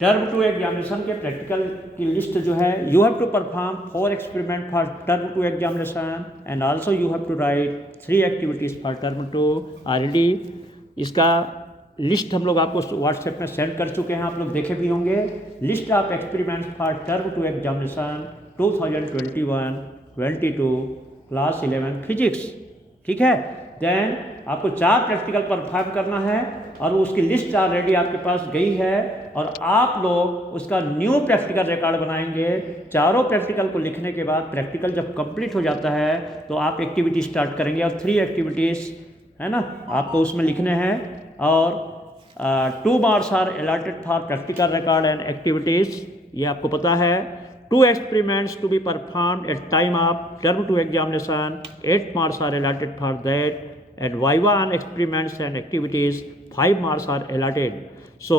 Term 2 examination के practical की list जो है, you have to perform 4 experiment for term 2 examination and also you have to write 3 activities for term 2। Already इसका list हम लोग आपको व्हाट्सएप में सेंड कर चुके हैं, आप लोग देखे भी होंगे। List of experiments for term 2 examination 2021-22 class 11 physics, ठीक है। देन आपको 4 प्रैक्टिकल परफॉर्म करना है और उसकी लिस्ट ऑलरेडी आपके पास गई है और आप लोग उसका न्यू प्रैक्टिकल रिकॉर्ड बनाएंगे। चारों प्रैक्टिकल को लिखने के बाद प्रैक्टिकल जब कंप्लीट हो जाता है तो आप एक्टिविटी स्टार्ट करेंगे और 3 एक्टिविटीज़ है ना आपको उसमें लिखने हैं और 2 marks are allotted for practical record and activities, ये आपको पता है। 2 experiments to be performed at time of term 2 examination, 8 marks are allotted for that, and viva on experiments and activities 5 marks are allotted. So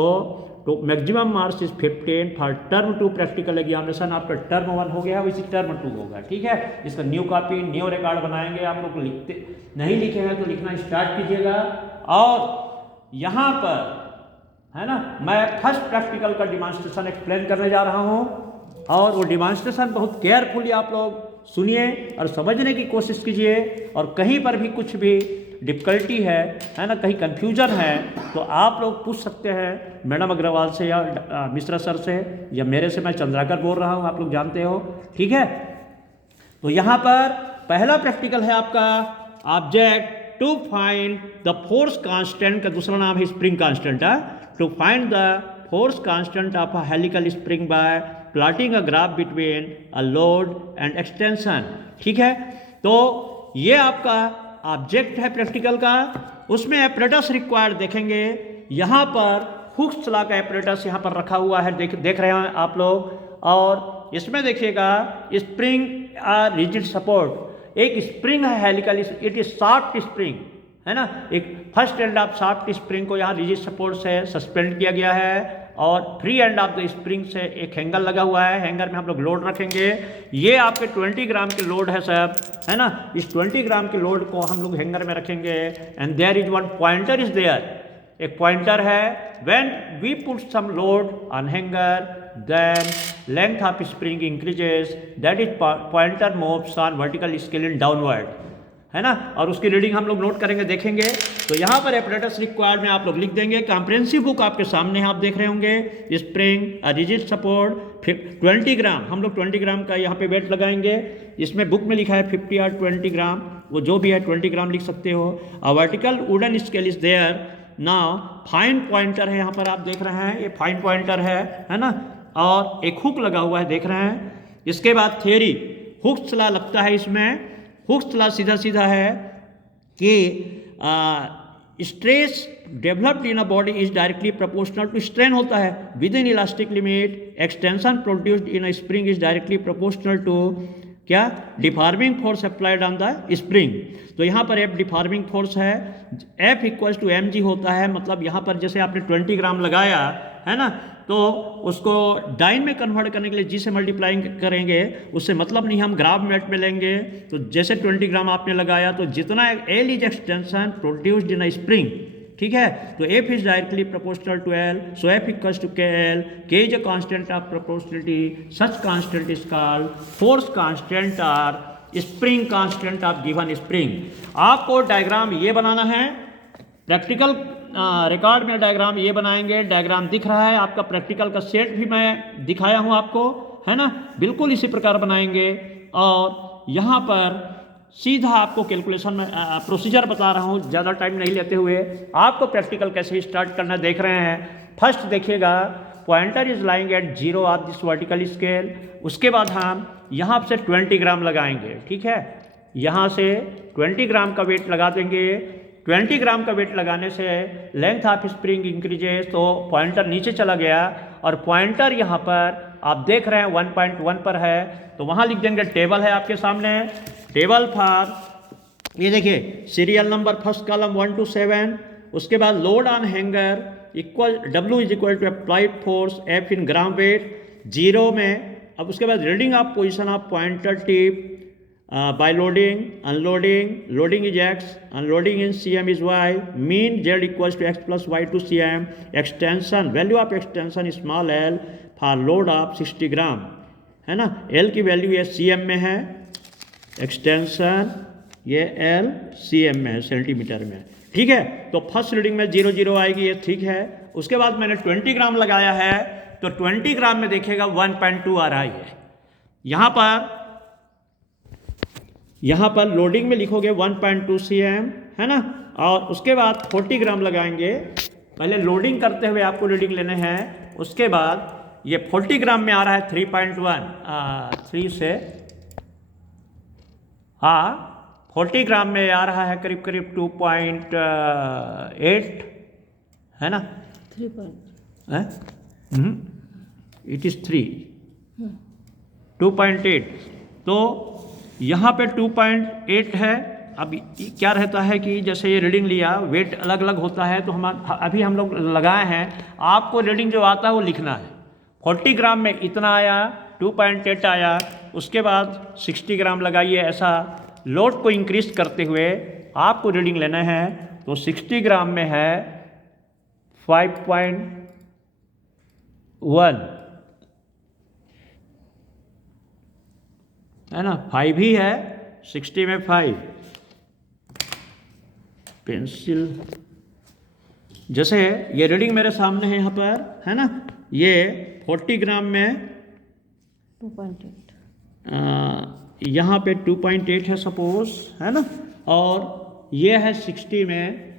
to maximum marks is 15 for term 2 practical examination। आपका term 1 हो गया, वैसे term 2 होगा, ठीक है। इसका new copy new record बनाएंगे, आप लोग लिखते नहीं लिखे हैं तो लिखना स्टार्ट कीजिएगा। और यहाँ पर है ना मैं फर्स्ट प्रैक्टिकल का डिमॉन्स्ट्रेशन एक्सप्लेन करने जा रहा हूँ और वो डिमॉन्स्ट्रेशन बहुत केयरफुली आप लोग सुनिए और समझने की कोशिश कीजिए। और कहीं पर भी कुछ भी डिफ़िकल्टी है ना, कहीं कन्फ्यूजन है तो आप लोग पूछ सकते हैं मैडम अग्रवाल से या मिश्रा सर से या मेरे से। मैं चंद्राकर बोल रहा हूँ, आप लोग जानते हो, ठीक है। तो यहाँ पर पहला प्रैक्टिकल है आपका object to find the force constant, का दूसरा नाम है spring constant. To find the force constant of a helical spring by plotting a graph between a load and extension, ठीक है। तो ये आपका ऑब्जेक्ट है प्रैक्टिकल का, उसमें एपरेटस रिक्वायर्ड देखेंगे। यहाँ पर हुक्स लॉ का एपरेटस यहाँ पर रखा हुआ है, देख रहे हैं आप लोग। और इसमें देखिएगा स्प्रिंग रिजिड सपोर्ट, एक स्प्रिंग है helical, it is soft spring है ना। एक first end of soft spring को यहाँ रिजिड सपोर्ट से सस्पेंड किया गया है और free end of the spring से एक हैंगर लगा हुआ है। हैंगर में हम लोग लोड रखेंगे। ये आपके 20 ग्राम के लोड है सब, है ना। इस 20 ग्राम के लोड को हम लोग हैंगर में रखेंगे and there is one pointer is there, एक पॉइंटर है। When we put some load on hanger then length of spring increases, that is pointer moves on vertical scaling downward, है ना। और उसकी रीडिंग हम लोग नोट करेंगे, देखेंगे। तो यहाँ पर एपरेटस रिक्वायर्ड में आप लोग लिख देंगे। कॉम्प्रिहेंसिव बुक आपके सामने आप देख रहे होंगे। स्प्रिंग रिजिड सपोर्ट 20 ग्राम, हम लोग 20 ग्राम का यहाँ पे वेट लगाएंगे। इसमें बुक में लिखा है 50 और 20 ग्राम, वो जो भी है 20 ग्राम लिख सकते हो। A vertical wooden scale is there. Now fine pointer है, यहाँ पर आप देख रहे हैं, ये फाइन पॉइंटर है ना। और एक हुक लगा हुआ है, देख रहे हैं। इसके बाद थियरी, हुक्स लॉ लगता है इसमें। हुक्स लॉ सीधा सीधा है कि stress developed in a body is directly proportional to strain होता है within elastic limit. Extension produced in a spring is directly proportional to क्या, deforming force applied on the spring. तो यहाँ पर F डिफॉर्मिंग फोर्स है, F equals to mg होता है। मतलब यहाँ पर जैसे आपने 20 ग्राम लगाया है ना, तो उसको डाइन में कन्वर्ट करने के लिए जी से मल्टीप्लाइंग करेंगे, उससे मतलब नहीं, हम ग्राफ मेट में लेंगे। तो जैसे 20 ग्राम आपने लगाया तो जितना L is extension produced in a spring, ठीक है। तो F is directly proportional to L, so F equals to KL। K is a constant of proportionality, such constant is called force constant और spring constant of given spring. आपको diagram ये बनाना है, practical record में diagram ये बनाएंगे। Diagram दिख रहा है आपका, प्रैक्टिकल का सेट भी मैं दिखाया हूँ आपको, है ना। बिल्कुल इसी प्रकार बनाएंगे। और यहाँ पर सीधा आपको कैलकुलेशन में प्रोसीजर बता रहा हूँ, ज़्यादा टाइम नहीं लेते हुए। आपको प्रैक्टिकल कैसे स्टार्ट करना देख रहे हैं। फर्स्ट देखिएगा, pointer is lying at 0 of this vertical scale. उसके बाद हम यहाँ से 20 ग्राम लगाएंगे, ठीक है। यहाँ से 20 ग्राम का वेट लगा देंगे। 20 ग्राम का वेट लगाने से लेंथ ऑफ स्प्रिंग इंक्रीजेस, तो पॉइंटर नीचे चला गया और पॉइंटर यहाँ पर आप देख रहे हैं 1.1 पर है, तो वहाँ लिख देंगे, टेबल है आपके सामने, टेबल फॉर, ये देखिए serial number first column 1 to 7। उसके बाद load on hanger equal W is equal to applied force F in gram weight 0 में। अब उसके बाद reading of position of pointer tip by loading, unloading, loading is x, unloading in cm is y, mean z equals to x plus y to cm, extension, value of extension small l for load of 60 ग्राम, है ना। l की value ये cm में है, extension ये l cm में है, centimetre में, ठीक है। तो फर्स्ट रीडिंग में 0 0 आएगी, ये ठीक है। उसके बाद मैंने 20 ग्राम लगाया है, तो 20 ग्राम में देखिएगा 1.2 आ रहा है। यहाँ पर लोडिंग में लिखोगे 1.2 cm, है ना। और उसके बाद 40 ग्राम लगाएंगे। पहले लोडिंग करते हुए आपको रीडिंग लेने हैं, उसके बाद ये 40 ग्राम में आ रहा है 3.1 3 से, हाँ 40 ग्राम में आ रहा है करीब करीब 2.8, है ना। 3 इट इज़ 2.8, तो यहाँ पे 2.8 है। अब क्या रहता है कि जैसे ये रीडिंग लिया, वेट अलग अलग होता है, तो अभी हम लोग लगाए हैं, आपको रीडिंग जो आता है वो लिखना है। 40 ग्राम में इतना आया, 2.8 आया, उसके बाद 60 ग्राम लगाइए। ऐसा लोड को इंक्रीज करते हुए आपको रीडिंग लेना है। तो 60 ग्राम में है 5.1, है ना, 5 ही है, 60 में 5, पेंसिल, जैसे ये रीडिंग मेरे सामने है यहाँ पर, है ना। ये 40 ग्राम में 2.8, यहाँ पे 2.8 है सपोज, है ना, और ये है 60 में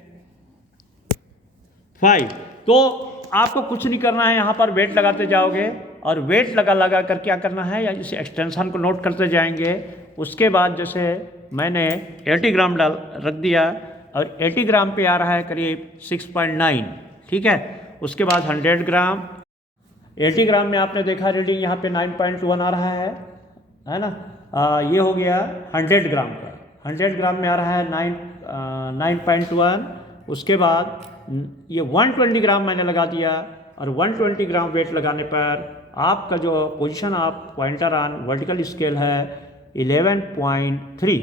5। तो आपको कुछ नहीं करना है, यहाँ पर वेट लगाते जाओगे और वेट लगा कर क्या करना है, या इस एक्सटेंशन को नोट करते जाएंगे। उसके बाद जैसे मैंने 80 ग्राम रख दिया और 80 ग्राम पे आ रहा है करीब 6.9, ठीक है। उसके बाद 100 ग्राम, 80 ग्राम में आपने देखा रीडिंग यहाँ पे 9.1 आ रहा है ना। ये हो गया 100 ग्राम का, 100 ग्राम में आ रहा है 9.1। उसके बाद ये 120 ग्राम मैंने लगा दिया, और 120 ग्राम वेट लगाने पर आपका जो position of pointer on vertical scale है 11.3,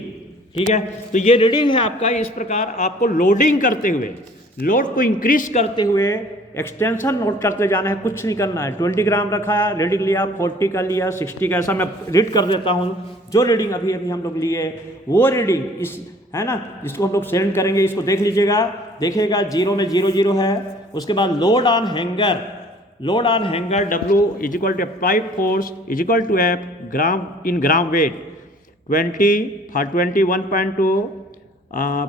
ठीक है। तो ये रीडिंग है आपका। इस प्रकार आपको लोडिंग करते हुए, लोड को इंक्रीज करते हुए एक्सटेंशन नोट करते जाना है, कुछ नहीं करना है। 20 ग्राम रखा, रीडिंग लिया, 40 का लिया, 60 का, ऐसा मैं रीड कर देता हूँ। जो रीडिंग अभी हम लोग लिए वो रीडिंग इस, है ना, जिसको हम लोग सेंड करेंगे, इसको देख लीजिएगा, देखिएगा 0 में 0 0 है। उसके बाद load on hanger W is equal to applied force is equal to F gram in gram weight, 20 for 20 1.2,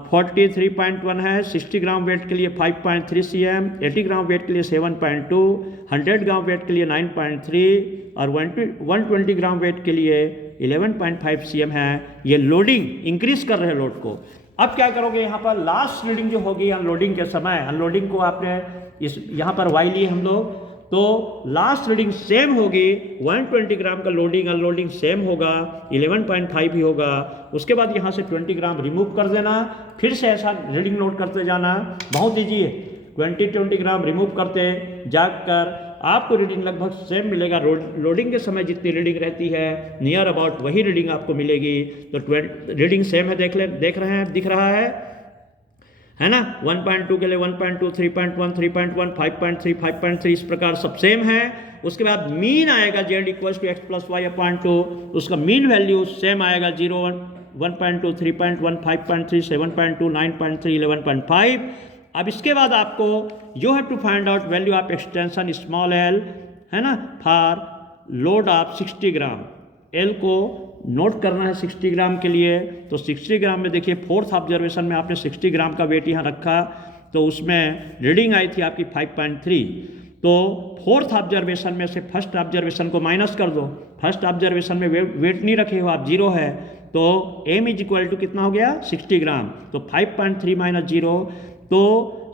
40 3.1 है, 60 ग्राम वेट के लिए 5.3 cm, 80 ग्राम वेट के लिए 7.2, 100 ग्राम वेट के लिए 9.3 और 120 ग्राम वेट के लिए 11.5 cm है। ये लोडिंग इंक्रीज कर रहे हैं लोड को। अब क्या करोगे, यहाँ पर लास्ट रीडिंग जो होगी अनलोडिंग के समय, अनलोडिंग को आपने यहाँ पर वाई लिए हम लोग, तो लास्ट रीडिंग सेम होगी, 120 ग्राम का लोडिंग अनलोडिंग सेम होगा, 11.5 ही होगा। उसके बाद यहाँ से 20 ग्राम रिमूव कर देना, फिर से ऐसा रीडिंग नोट करते जाना, बहुत ईजी है। 20 ग्राम रिमूव करते जाकर आपको रीडिंग लगभग सेम मिलेगा। लोडिंग के समय जितनी रीडिंग रहती है नियर अबाउट वही रीडिंग आपको मिलेगी। तो रीडिंग सेम है, देख रहे हैं, दिख रहा है ना। 1.2 के लिए 1.2, 3.1, 3.1, 5.3, 5.3, इस प्रकार सब सेम है। उसके बाद मीन आएगा z equals to X plus Y upon 2, उसका मीन वैल्यू सेम आएगा 0, 1.2, 3.1, 5.3, 7.2, 9.3, 11.5। अब इसके बाद आपको you have to find out value of extension small l, है ना, for load of 60 gram. l को नोट करना है 60 ग्राम के लिए। तो 60 ग्राम में देखिए फोर्थ ऑब्जर्वेशन में आपने 60 ग्राम का वेट यहाँ रखा, तो उसमें रीडिंग आई थी आपकी 5.3। तो फोर्थ ऑब्जर्वेशन में से फर्स्ट ऑब्जर्वेशन को माइनस कर दो। फर्स्ट ऑब्जर्वेशन में वेट नहीं रखे हो आप, 0 है, तो m इज इक्वल टू कितना हो गया 60 ग्राम। तो 5.3 माइनस 0, तो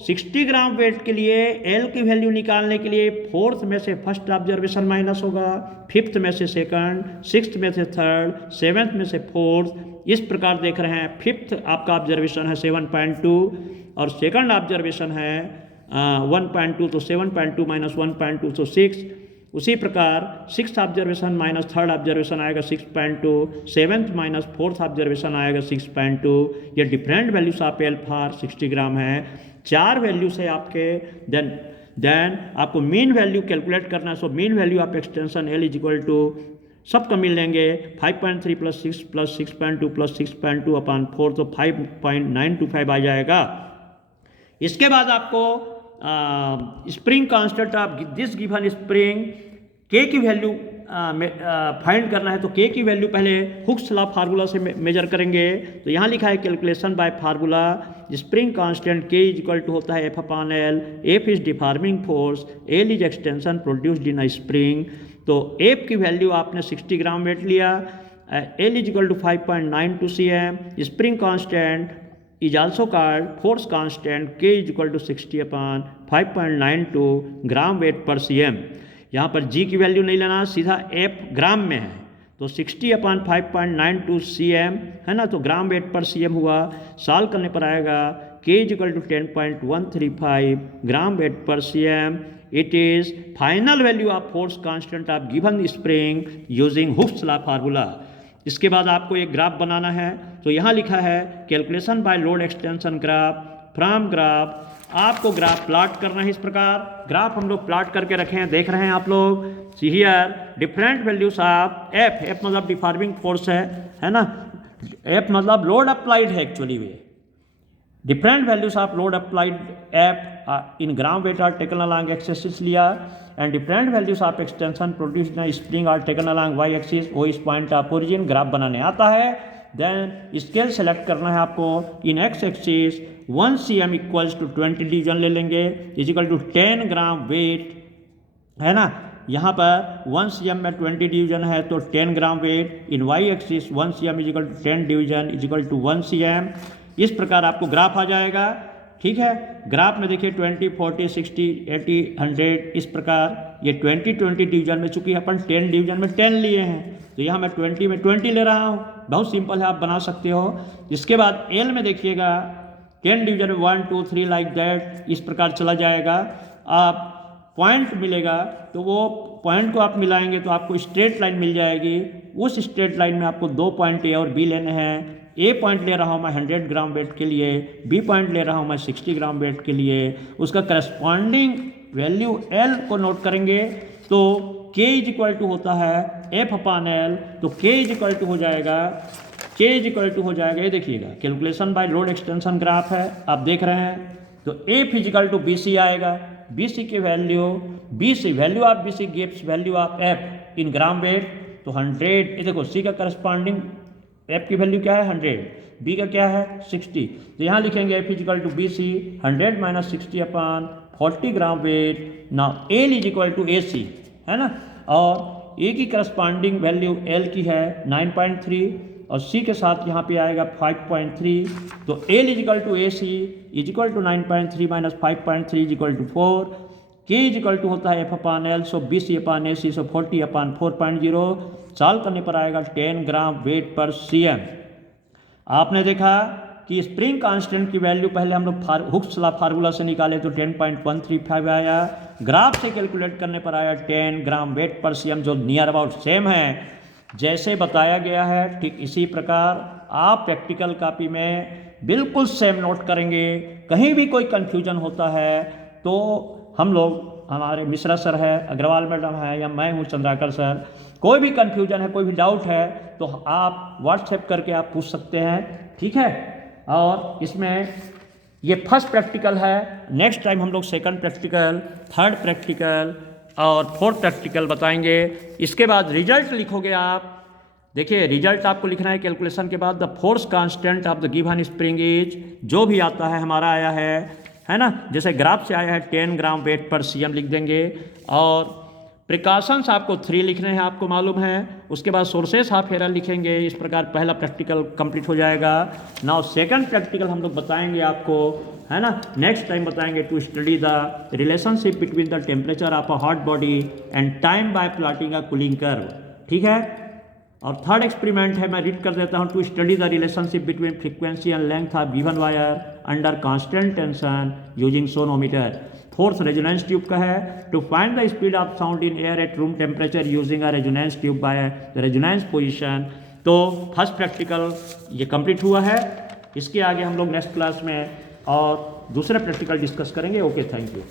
60 ग्राम वेट के लिए L की वैल्यू निकालने के लिए फोर्थ में से फर्स्ट ऑब्जर्वेशन माइनस होगा, फिफ्थ में से सेकंड, सिक्स्थ में से थर्ड, सेवेंथ में से फोर्थ। इस प्रकार देख रहे हैं, फिफ्थ आपका ऑब्जर्वेशन है 7.2 और सेकंड ऑब्जर्वेशन है 1.2, तो 7.2 माइनस 1.2 तो 6। उसी प्रकार 6th observation minus 3rd observation आएगा 6.2, 7th माइनस 4th ऑब्जर्वेशन आएगा 6.2। ये डिफरेंट वैल्यूज आप एल फॉर 60 ग्राम है। 4 वैल्यूज है आपके। देन आपको मीन वैल्यू कैलकुलेट करना है। सो मीन वैल्यू आप extension L is equal to सबको मिल लेंगे 5.3 प्लस 6 प्लस 6.2 प्लस 6.2 अपॉन 4, तो 5.925 आ जाएगा। इसके बाद आपको spring constant of this given spring के की वैल्यू फाइंड करना है। तो के की वैल्यू पहले हुक्स लॉ फार्मूला से मेजर करेंगे। तो यहाँ लिखा है calculation by formula spring constant K is equal to होता है F upon L. F is deforming force, L is extension produced in a spring. तो एफ की वैल्यू आपने 60 ग्राम वेट लिया, L is equal to 5.92 cm। Spring constant is also called force constant k is equal to 60 upon 5.92 gram weight पर cm। यहाँ पर g की value नहीं लेना, सीधा f ग्राम में है। तो 60 अपॉन 5.92 cm है ना, तो ग्राम वेट पर cm हुआ। सॉल्व करने पर आएगा k is equal to 10.135 gram weight पर cm। It is final value of force constant of given spring using hooks law formula. इसके बाद आपको एक ग्राफ बनाना है। तो यहाँ लिखा है calculation by load extension graph from graph. आपको ग्राफ प्लॉट करना है। इस प्रकार ग्राफ हम लोग प्लॉट करके रखे हैं, देख रहे हैं आप लोग। See here different values of F, F मतलब डिफॉर्मिंग फोर्स है ना, एफ मतलब लोड अप्लाइड है एक्चुअली वे। Different values of load applied F in gram weight are taken along X axis लिया, and different values of extension produced in spring are taken along Y axis. वो इस point of origin graph बनाने आता है। Then scale select करना है आपको। In X axis 1 cm equals to 20 division ले लेंगे is equal to 10 gram weight है ना। यहाँ पर 1 cm में 20 डिवीजन है तो 10 gram weight. In Y axis 1 cm is equal to 10 division is equal to 1 cm। इस प्रकार आपको ग्राफ आ जाएगा। ठीक है, ग्राफ में देखिए 20, 40, 60, 80, 100 इस प्रकार ये 20 डिवीजन में, चूंकि अपन 10 डिवीजन में 10 लिए हैं तो यहाँ मैं 20 में 20 ले रहा हूँ। बहुत सिंपल है, आप बना सकते हो। इसके बाद एल में देखिएगा 10 डिवीजन में 1, 2, 3 लाइक दैट इस प्रकार चला जाएगा। आप पॉइंट मिलेगा तो वो पॉइंट को आप मिलाएंगे तो आपको स्ट्रेट लाइन मिल जाएगी। उस स्ट्रेट लाइन में आपको 2 पॉइंट ए और बी लेने हैं। ए पॉइंट ले रहा हूँ मैं 100 ग्राम वेट के लिए, बी पॉइंट ले रहा हूँ मैं 60 ग्राम वेट के लिए। उसका करस्पॉन्डिंग वैल्यू एल को नोट करेंगे तो के इज इक्वल टू होता है एफ अपॉन एल। तो के इज इक्वल टू हो जाएगा, के इज इक्वल टू हो जाएगा, ये देखिएगा calculation by load extension graph है, आप देख रहे हैं। तो A physical to B C आएगा। बी सी की value, B C value of B C gives value of F in gram weight. तो 100, ये देखो सी का करस्पॉन्डिंग एफ की वैल्यू क्या है 100, बी का क्या है 60। तो यहाँ लिखेंगे F is equal to B C 100 minus 60 upon 40 gram weight. Now L is equal to A C है ना, और ए की करस्पॉन्डिंग वैल्यू एल की है 9.3 और सी के साथ यहाँ पे आएगा 5.3। तो L is equal to A C is equal to 9.3 minus 5.3 is equal to 4। K is equal to होता है F upon L, so B C upon A C, so 40 upon 4.0। Solve करने पर आएगा 10 ग्राम वेट पर cm। आपने देखा कि spring constant की वैल्यू पहले हम लोग हुक्स लॉ फार्मूला से निकाले तो 10.135 आया। ग्राफ से कैलकुलेट करने पर आया 10 ग्राम वेट पर cm, जो नियर अबाउट सेम है जैसे बताया गया है। ठीक इसी प्रकार आप प्रैक्टिकल कॉपी में बिल्कुल सेम नोट करेंगे। कहीं भी कोई कन्फ्यूजन होता है तो हम लोग, हमारे मिश्रा सर है, अग्रवाल मैडम है, या मैं हूँ चंद्राकर सर, कोई भी कन्फ्यूजन है, कोई भी डाउट है तो आप व्हाट्सएप करके आप पूछ सकते हैं। ठीक है, और इसमें ये फर्स्ट प्रैक्टिकल है। नेक्स्ट टाइम हम लोग सेकंड प्रैक्टिकल, थर्ड प्रैक्टिकल और फोर्थ प्रैक्टिकल बताएंगे। इसके बाद रिजल्ट लिखोगे आप। देखिए रिजल्ट आपको लिखना है कैलकुलेशन के बाद, the force constant of the given spring is, जो भी आता है हमारा आया है ना, जैसे ग्राफ से आया है 10 ग्राम वेट पर cm लिख देंगे। और प्रिकॉशंस आपको 3 लिखने हैं, आपको मालूम है। उसके बाद सोर्सेस ऑफ एरर लिखेंगे। इस प्रकार पहला प्रैक्टिकल कंप्लीट हो जाएगा। नाउ सेकंड प्रैक्टिकल हम लोग बताएंगे आपको, है ना, नेक्स्ट टाइम बताएंगे to study the relationship between the temperature of a hot body and time by plotting a cooling curve. ठीक है, और थर्ड एक्सपेरिमेंट है, मैं रीड कर देता हूँ, to study the relationship between frequency and length of given wire under constant tension using sonometer. Fourth resonance tube का है। To find the speed of sound in air at room temperature using a resonance tube by the resonance position. तो first practical ये complete हुआ है। इसके आगे हम लोग नेक्स्ट क्लास में और दूसरा प्रैक्टिकल डिस्कस करेंगे। Okay, thank you.